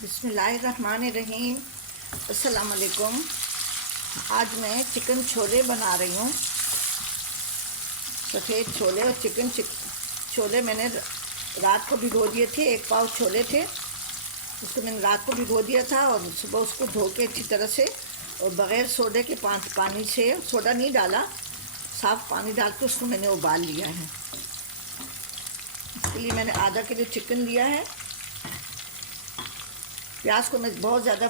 बिस्मिल्लाहिर्रहमानिर्रहीम। अस्सलाम वालेकुम। आज मैं चिकन छोले बना रही हूँ। सफ़ेद छोले और छोले मैंने रात को भिगो दिए थे। 1 पाव छोले थे, उसको मैंने रात को भिगो दिया था और सुबह उसको धो के अच्छी तरह से और बग़ैर सोडे के पानी से, सोडा नहीं डाला, साफ़ पानी डाल के उसको मैंने उबाल लिया है। इसके लिए मैंने आधा किलो चिकन लिया है। प्याज को मैं बहुत ज़्यादा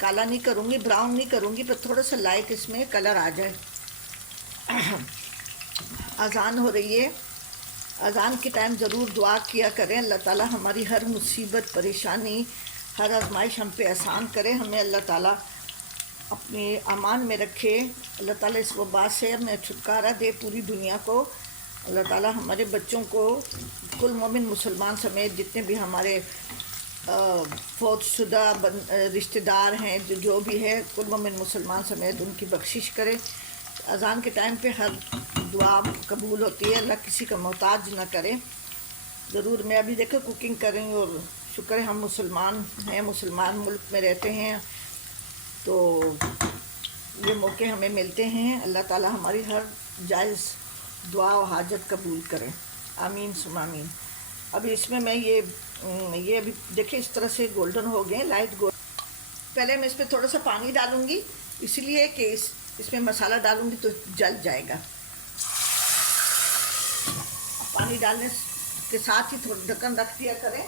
काला नहीं करूँगी, ब्राउन नहीं करूँगी, पर थोड़ा सा लाइट इसमें कलर आ जाए। अज़ान हो रही है। अज़ान के टाइम ज़रूर दुआ किया करें, अल्लाह ताला हमारी हर मुसीबत, परेशानी, हर आजमाइश हम पे आसान करे, हमें अल्लाह ताला अपने अमान में रखे। अल्लाह ताला इस वबा से हमें छुटकारा दे पूरी दुनिया को। अल्लाह ताला हमारे बच्चों को, कुल मोमिन मुसलमान समेत जितने भी हमारे फौतशुदा रिश्तेदार हैं, जो भी है, कुल मोमिन मुसलमान समेत उनकी बख्शिश करे। अज़ान के टाइम पे हर दुआ कबूल होती है, अल्लाह किसी का मोहताज ना करे। ज़रूर मैं अभी देखो कुकिंग कर रही हूँ और शुक्र है हम मुसलमान हैं, मुसलमान मुल्क में रहते हैं, तो ये मौके हमें मिलते हैं। अल्लाह ताला हमारी हर जायज़ दुआ और हाजत कबूल करें, आमीन सुम आमीन। अभी इसमें मैं ये अभी देखिए इस तरह से गोल्डन हो गए, लाइट गोल्ड। पहले मैं इसमें थोड़ा सा पानी डालूँगी, इसलिए कि इसमें मसाला डालूँगी तो जल जाएगा। पानी डालने के साथ ही थोड़ा ढक्कन रख दिया करें।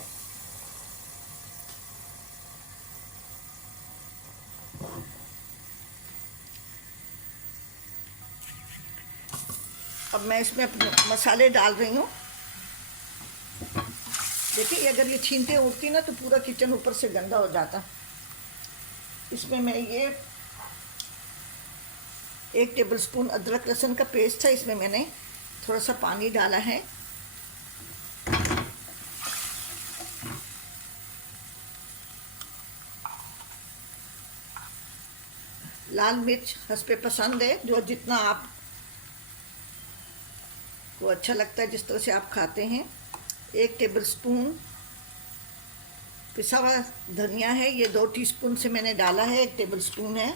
अब मैं इसमें अपने मसाले डाल रही हूँ। देखिए अगर ये छीनते उठती ना तो पूरा किचन ऊपर से गंदा हो जाता। इसमें मैं ये 1 टेबलस्पून अदरक लहसुन का पेस्ट था, इसमें मैंने थोड़ा सा पानी डाला है। लाल मिर्च हस्बे पसंद है, जो जितना आप को अच्छा लगता है, जिस तरह से आप खाते हैं। 1 टेबलस्पून पिसा हुआ धनिया है, ये 2 टीस्पून से मैंने डाला है, 1 टेबलस्पून है।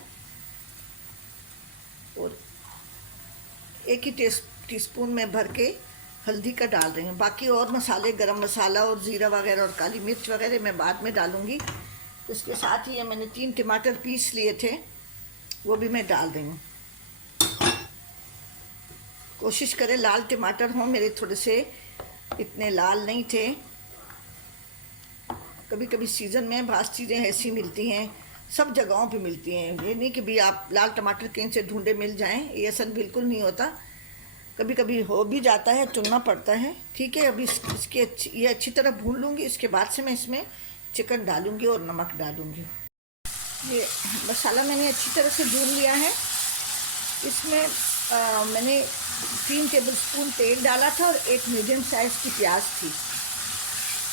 और 1 ही टीस्पून में भर के हल्दी का डाल रही हूँ। बाकी और मसाले, गरम मसाला और ज़ीरा वगैरह और काली मिर्च वगैरह मैं बाद में डालूँगी। इसके साथ ही मैंने 3 टमाटर पीस लिए थे, वो भी मैं डाल रही हूँ। कोशिश करें लाल टमाटर हों, मेरे थोड़े से इतने लाल नहीं थे। कभी कभी सीज़न में बाज़ चीज़ें ऐसी मिलती हैं, सब जगहों पे मिलती हैं, ये नहीं कि भी आप लाल टमाटर कहीं से ढूंढे मिल जाएं, ये ऐसा बिल्कुल नहीं होता। कभी कभी हो भी जाता है, चुनना पड़ता है। ठीक है, अभी ये अच्छी तरह भून लूँगी। इसके बाद से मैं इसमें चिकन डालूँगी और नमक डालूँगी। ये मसाला मैंने अच्छी तरह से भून लिया है। इसमें मैंने 3 टेबलस्पून तेल डाला था और 1 मीडियम साइज़ की प्याज थी,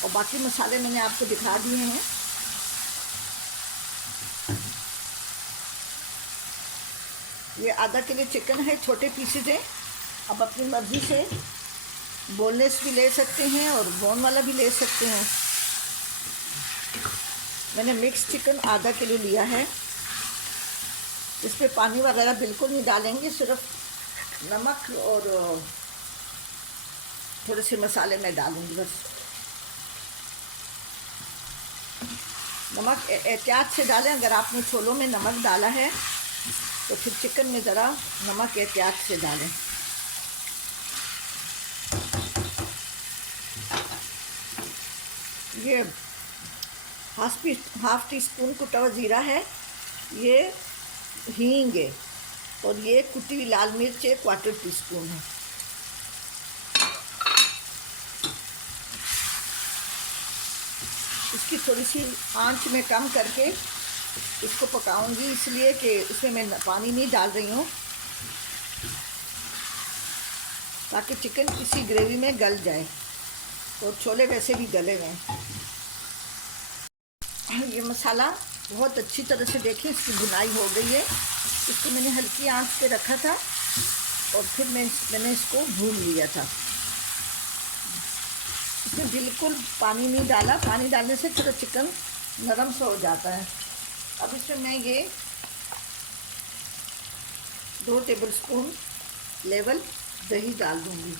और बाकी मसाले मैंने आपको दिखा दिए हैं। ये आधा किलो चिकन है, छोटे पीसेज हैं। अब अपनी मर्ज़ी से बोनलेस भी ले सकते हैं और बोन वाला भी ले सकते हैं। मैंने मिक्स चिकन आधा किलो लिया है। इसमें पानी वगैरह बिल्कुल नहीं डालेंगे, सिर्फ नमक और थोड़े से मसाले मैं डालूंगी बस। नमक एहतियात से डालें। अगर आपने छोलों में नमक डाला है तो फिर चिकन में ज़रा नमक एहतियात से डालें। ये हाफ टी स्पून कुटा हुआ ज़ीरा है, ये हींग है, और ये कुटी हुई लाल मिर्च 1/4 टीस्पून है। इसकी थोड़ी सी आंच में कम करके इसको पकाऊंगी, इसलिए कि इसमें मैं पानी नहीं डाल रही हूँ, ताकि चिकन इसी ग्रेवी में गल जाए और छोले वैसे भी गले हुए हैं। ये मसाला बहुत अच्छी तरह से देखिए इसकी भुनाई हो गई है। इसको मैंने हल्की आंच पे रखा था और फिर मैंने इसको भून लिया था। इसमें बिल्कुल पानी नहीं डाला। पानी डालने से थोड़ा चिकन नरम सा हो जाता है। अब इसमें मैं ये 2 टेबलस्पून लेवल दही डाल दूँगी।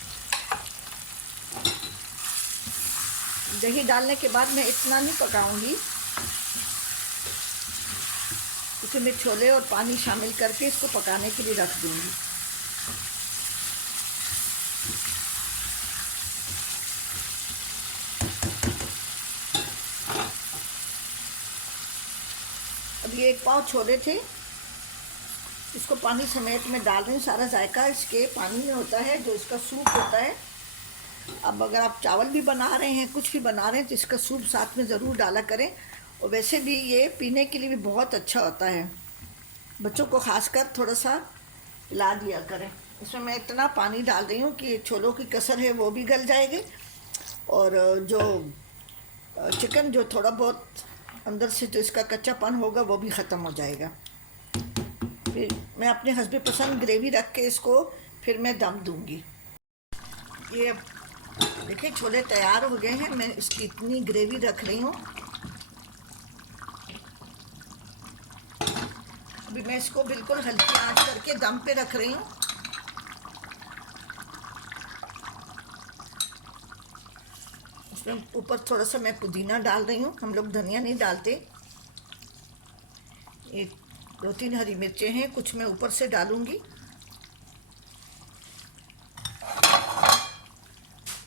दही डालने के बाद मैं इतना नहीं पकाऊंगी, क्योंकि मैं छोले और पानी शामिल करके इसको पकाने के लिए रख दूँगी। अब ये 1 पाव छोले थे, इसको पानी समेत में डाल रही हूँ। सारा जायका इसके पानी में होता है, जो इसका सूप होता है। अब अगर आप चावल भी बना रहे हैं, कुछ भी बना रहे हैं, तो इसका सूप साथ में ज़रूर डाला करें। और वैसे भी ये पीने के लिए भी बहुत अच्छा होता है। बच्चों को खासकर थोड़ा सा पिला दिया करें। इसमें मैं इतना पानी डाल रही हूँ कि छोलों की कसर है वो भी गल जाएगी, और जो चिकन जो थोड़ा बहुत अंदर से जो इसका कच्चापन होगा वो भी ख़त्म हो जाएगा। फिर मैं अपने हस्बे पसंद ग्रेवी रख के इसको फिर मैं दम दूँगी। ये देखिए छोले तैयार हो गए हैं। मैं इसकी इतनी ग्रेवी रख रही हूँ। अभी मैं इसको बिल्कुल हल्की आंच करके दम पे रख रही हूँ। इसमें ऊपर थोड़ा सा मैं पुदीना डाल रही हूँ। हम लोग धनिया नहीं डालते। ये 2-3 हरी मिर्चें हैं, कुछ मैं ऊपर से डालूँगी।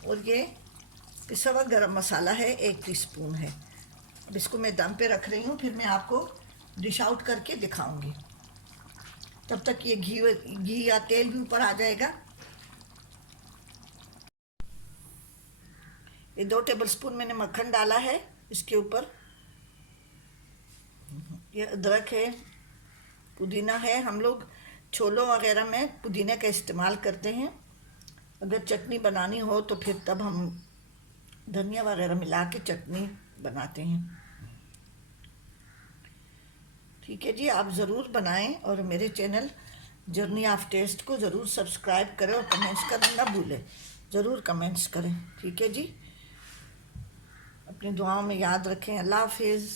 और ये पिसा हुआ गरम मसाला है, 1 टीस्पून है। अब इसको मैं दम पे रख रही हूँ, फिर मैं आपको डिश आउट करके दिखाऊंगी। तब तक ये घी या तेल भी ऊपर आ जाएगा। ये 2 टेबलस्पून मैंने मक्खन डाला है इसके ऊपर। ये अदरक है, पुदीना है। हम लोग छोलों वगैरह में पुदीने का इस्तेमाल करते हैं। अगर चटनी बनानी हो तो फिर तब हम धनिया वगैरह मिला के चटनी बनाते हैं। ठीक है जी, आप ज़रूर बनाएं और मेरे चैनल जर्नी ऑफ टेस्ट को ज़रूर सब्सक्राइब करें और कमेंट्स करना ना भूलें। ज़रूर कमेंट्स करें। ठीक है जी, अपनी दुआओं में याद रखें। अल्लाह हाफिज़।